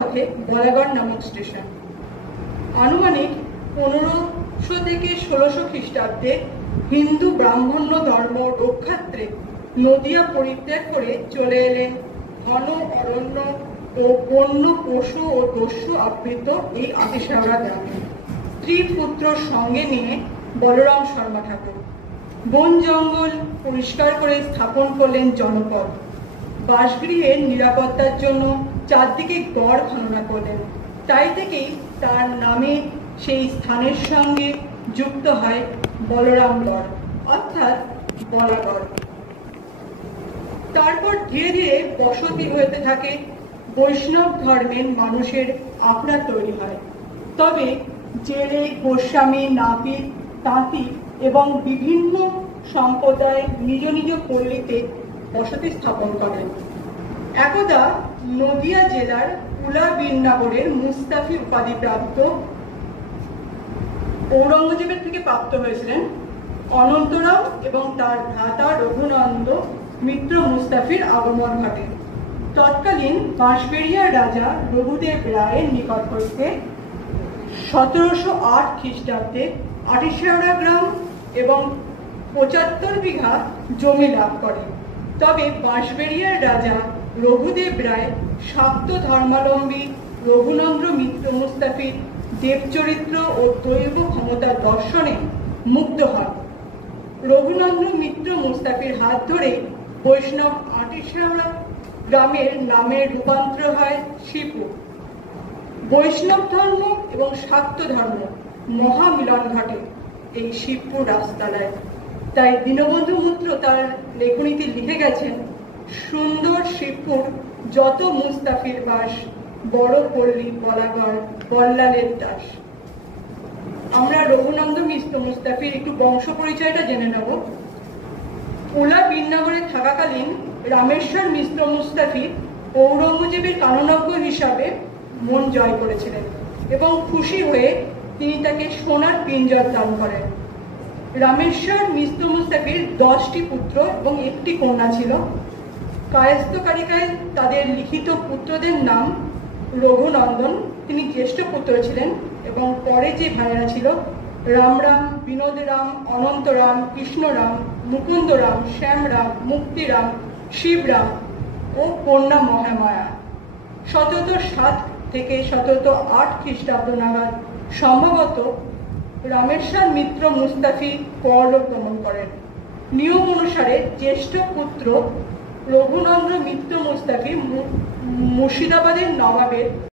পথে বলাগড় নামক স্টেশন। আনুমানিক 1500 থেকে 1600 খ্রিস্টাব্দে হিন্দু ব্রাহ্মণ্য ধর্ম রক্ষার্থে নদিয়া পরিত্যাগ করে চলে এলেন ঘন অরণ্য ও বন্য পশু ও দস্যু আবৃত এই আতিশাওড়া গ্রামে স্ত্রী পুত্র সঙ্গে নিয়ে বলরাম শর্মা ঠাকুর বন জঙ্গল পরিষ্কার করে স্থাপন করলেন জনপদ। বাসগৃহের নিরাপত্তার জন্য চারদিকে গড় খনন করলেন। তাই থেকেই তার নামে সেই স্থানের সঙ্গে যুক্ত হয় বলরামগড় অর্থাৎ বলাগড়। তারপর ধীরে ধীরে বসতি হতে থাকে, বৈষ্ণব ধর্মের মানুষের আখড়া তৈরি হয়। তবে জেলে, গোস্বামী, নাপিত, তাঁতি এবং বিভিন্ন সম্প্রদায় নিজ নিজ পল্লীতে বসতি স্থাপন করেন। একদা নদিয়া জেলার কুলাবিনগরের মুস্তাফি উপাধিপ্রাপ্ত ঔরঙ্গজেবের থেকে প্রাপ্ত হয়েছিলেন অনন্তরাম এবং তার ভ্রাতা রঘুনন্দ মিত্র মুস্তাফির আগমন ঘটে। তৎকালীন বাঁশবেড়িয়ার রাজা রঘুদেব রায়ের নিকট হইতে 1708 খ্রিস্টাব্দে আটিশাওড়া গ্রাম এবং 75 বিঘা জমি লাভ করে। তবে বাঁশবেড়িয়ার রাজা রঘুদেব রায় শাক্ত ধর্মাবলম্বী রঘুনন্দ মিত্র মুস্তাফির দেবচরিত্র ও দৈব ক্ষমতার দর্শনে মুগ্ধ হন। রঘুনন্দ মিত্র মুস্তাফির হাত ধরে বৈষ্ণব আটিশাওড়া গ্রামের নামের রূপান্তর হয় শিবপুর। বৈষ্ণব ধর্ম এবং শাক্ত ধর্ম মহামিলন ঘটে এই শিবপুর রাস্তায়। তাই দীনবন্ধু মিত্র তার লেখনীতে লিখে গেছেন, সুন্দর শিবপুর যত মুস্তাফির বাস, বড় পল্লী বলাগড় বল্লালের দাস। আমরা রঘুনন্দ মিত্র মুস্তাফির একটু বংশ পরিচয়টা জেনে নেব। কুলাবিনগরে থাকাকালীন রামেশ্বর মিত্র মুস্তাফি ঔরঙ্গজেবের কাননজ্ঞ হিসাবে মন জয় করেছিলেন এবং খুশি হয়ে তিনি তাকে সোনার পিঞ্জর দান করেন। রামেশ্বর মিত্র মুস্তাফির 10টি পুত্র এবং 1টি কন্যা ছিল। কায়স্থকারিকায় তাদের লিখিত পুত্রদের নাম রঘুনন্দন, তিনি জ্যেষ্ঠ পুত্র ছিলেন, এবং পরে যে ভাইয়েরা ছিল রামরাম, বিনোদরাম, অনন্তরাম, কৃষ্ণরাম, মুকুন্দরাম, শ্যামরাম, মুক্তিরাম, শিবরাম ও কন্যা মহামায়া। 1707 থেকে 1708 খ্রিস্টাব্দ নাগাদ সম্ভবত রামেশ্বর মিত্র মুস্তাফি পরলোক গমন করেন। নিয়ম অনুসারে জ্যেষ্ঠ পুত্র রঘুনন্দ মিত্র মুস্তাফি মুর্শিদাবাদের নবাবের